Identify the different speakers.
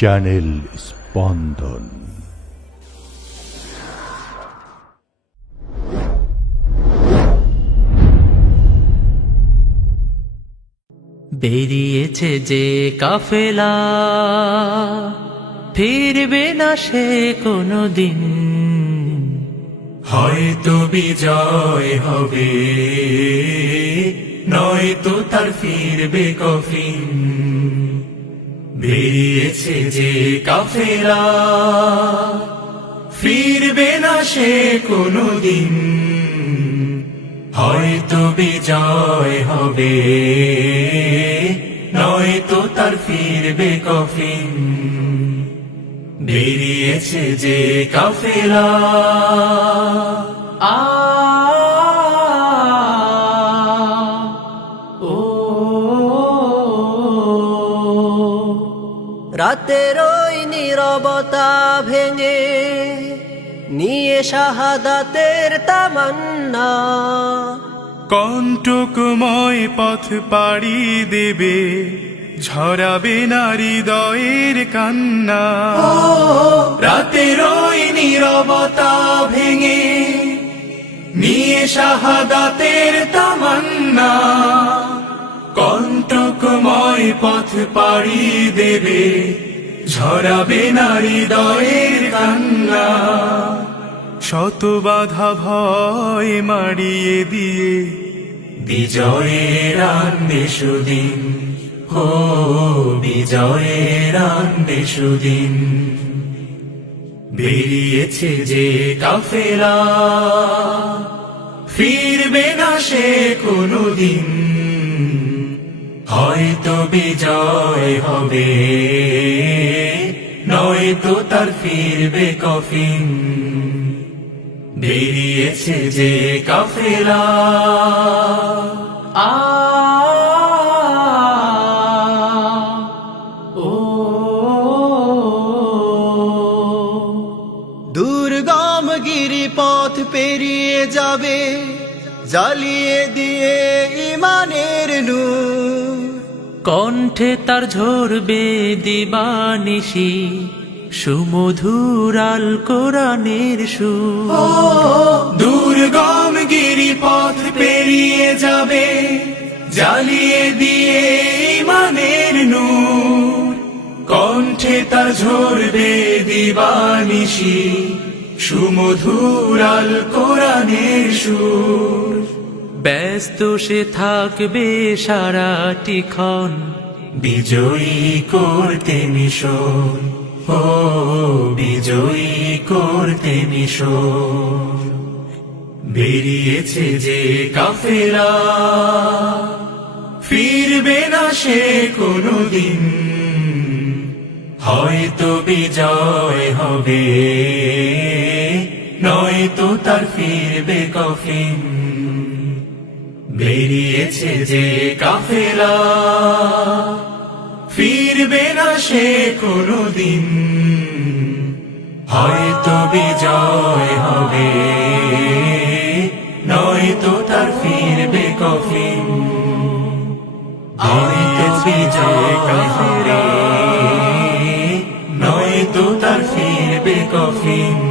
Speaker 1: Channel স্পন্দন।
Speaker 2: বেরিয়েছে যে কাফেলা ফিরবে না সে কোনো দিন
Speaker 3: হয়তো বিজয় হবে নয়তো তার ফিরবে কফিন। বেরিয়েছে যে কাফেরা। ফিরবে না সে কোনো দিন হয়তো বিজয় হবে। নয়তো তার ফিরবে কফিন। বেরিয়েছে যে কাফেলা
Speaker 2: আ রাতের ওই নীরবতা ভেঙে নিয়ে শাহাদাতের তামান্না।
Speaker 3: কণ্টকময় পথ পাড়ি দেবে ঝরাবে না হৃদয়ের কান্না। রাতের ওই নীরবতা ভেঙে নিয়ে শাহাদাতের তামান্না। কণ্টকময় পথ পাড়ি দেবে, ঝরাবে নারী দয়ের কান্না। শত বাধা ভয় মারিয়ে দিয়ে বিজয়ের আনবে সুদিন হো বিজয়ের আনবে সুদিন। বেরিয়েছে যে কাফেরা ফিরবে না সে কোনদিন। হয়তো বিজয় হবে। নয়তো তার ফিরবে কফিন। বেরিয়েছে যে কাফেরা
Speaker 2: আ
Speaker 4: দুর্গম গিরিপথ পেরিয়ে যাবে, জ্বালিয়ে দিয়ে ইমানের নূর।
Speaker 2: কণ্ঠে তার ঝরবে দিবানিশি, সুমধুর আল কোরআনের সুর।
Speaker 3: দুর্গম গিরিপথ পেরিয়ে যাবে, জ্বালিয়ে দিয়ে মানের নূর। কণ্ঠে তার ঝরবে দিবানিশি, সুমধুর আল কোরআনের সুর।
Speaker 2: ব্যস্ত সে থাকবে সারাটি ক্ষণ।
Speaker 3: বিজয়ী করতে মিশন ও, বিজয়ী করতে মিশন বেরিয়েছে যে কাফেরা ফিরবে না সে কোনদিন। হয়তো বিজয় হবে, নয়তো তার ফিরবে কফিন। বেরিয়েছে যে কাফেলা। ফিরবে না সে কোনদিন। হয়তো বিজয় হবে, নয়তো তার ফিরবে কফিন। হয়তো বিজয় কাফেরা নয়তো তার ফিরবে কফিন।